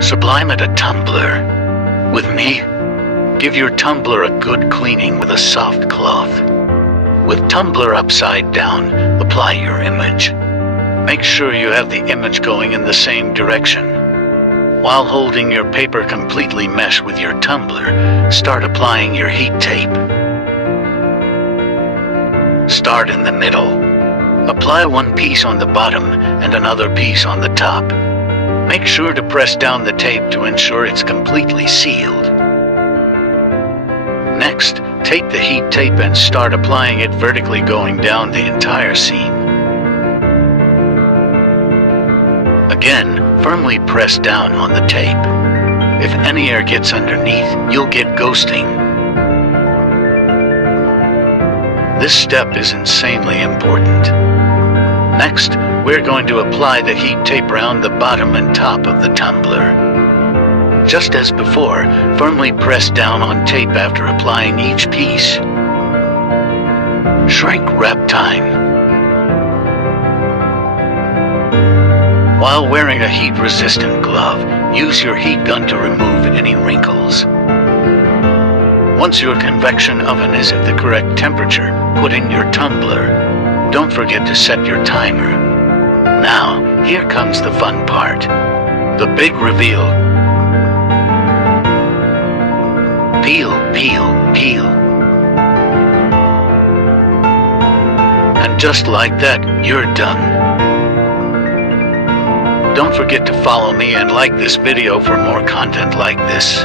Sublimate a tumbler. With me, give your tumbler a good cleaning with a soft cloth. With tumbler upside down, apply your image. Make sure you have the image going in the same direction. While holding your paper completely mesh with your tumbler, start applying your heat tape. Start in the middle. Apply one piece on the bottom and another piece on the top. Make sure to press down the tape to ensure it's completely sealed. Next, take the heat tape and start applying it vertically going down the entire seam. Again, firmly press down on the tape. If any air gets underneath, you'll get ghosting. This step is insanely important. Next, we're going to apply the heat tape around the bottom and top of the tumbler. Just as before, firmly press down on tape after applying each piece. Shrink wrap time. While wearing a heat-resistant glove, use your heat gun to remove any wrinkles. Once your convection oven is at the correct temperature, put in your tumbler. Don't forget to set your timer. Now, here comes the fun part. The big reveal. Peel, peel, peel. And just like that, you're done. Don't forget to follow me and like this video for more content like this.